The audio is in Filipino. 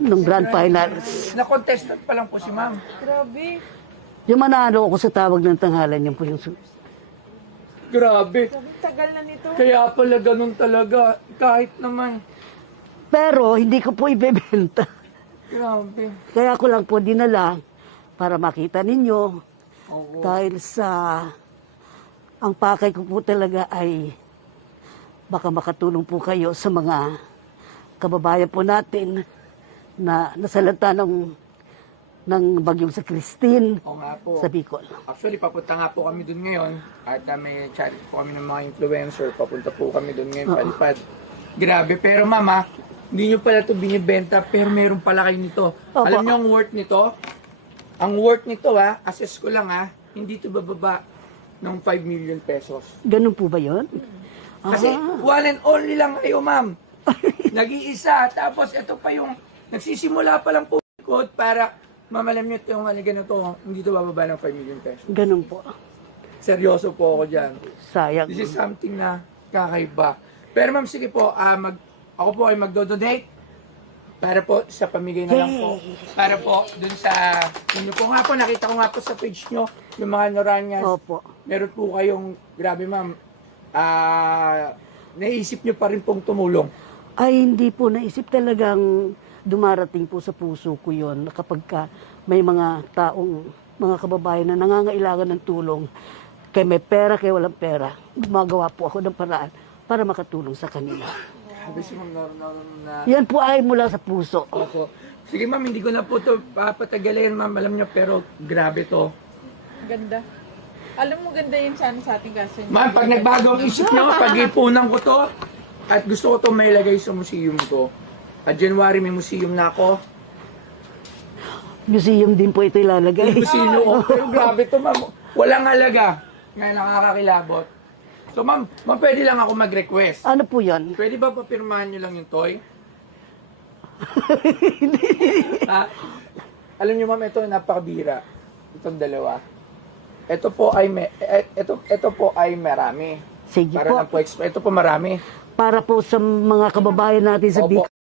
nung grand finals. Na-contestant pa lang po si ma'am. Grabe. Yung manalo ako sa tawag ng tanghalan, yun po yung... Grabe. Grabe, tagal na nito. Kaya pala ganun talaga. Kahit naman. Pero hindi ko po ibebenta. Grabe. Kaya ko lang po dinala para makita ninyo. Oo. Dahil sa... Ang pakay ko po talaga ay baka makatulong po kayo sa mga kababayan po natin na nasalanta ng bagyong sa Christine Oo nga po. sa Bicol. Actually, papunta nga po kami dun ngayon. At may chat po kami ng mga influencer. Papunta po kami dun ngayon, palipad. Grabe. Pero mama, hindi nyo pala ito binibenta, pero meron pala kayo nito. Opo. Alam nyo ang worth nito? Ang worth nito assess ko lang hindi ito bababa ng 5 million pesos. Ganun po ba yun? Kasi one and only lang kayo, ma'am. Nag-iisa. Tapos ito pa yung nagsisimula pa lang po code para mamalam nyo ito yung haliga na ito. Hindi ito bababa ng 5 million pesos. Ganun po. Seryoso po ako dyan. Sayang. This is something na kakaiba. Pero ma'am, sige po, ako po ay magdo-donate para po sa pamigay na lang po. Para po dun sa inyo po nga po, nakita ko nga po sa page nyo, yung mga Noranias. Opo. Meron po kayong, grabe ma'am, naisip nyo pa rin pong tumulong. Ay, hindi po naisip talagang dumarating po sa puso ko yun kapag may mga taong, mga kababayan na nangangailangan ng tulong, kaya may pera, kaya walang pera, gumagawa po ako ng paraan para makatulong sa kanila. Sabi si ma'am na... Yan po ay mula sa puso. Opo. Sige ma'am, hindi ko na po ito papatagalin ma'am, alam nyo, pero grabe to. Ganda. Alam mo, ganda yun sana sa ating kasi. Ma'am, pag nagbago ang isip nyo, pag-ipunan ko to, at gusto ko to may lagay sa museum ko. At January may museum na ako. Museum din po ito ilalagay. Museum ko. Pero grabe to ma'am. Walang halaga. Ngayon nakakakilabot. So ma'am, pwede lang ako mag-request. Ano po yan? Pwede ba papirmahan nyo lang yung toy? Ha? Alam nyo ma'am, ito napakabira. Itong dalawa. Ito po ay marami. Sige Para po. lang po, ito po marami. Para po sa mga kababayan natin sa Opo. Bicol.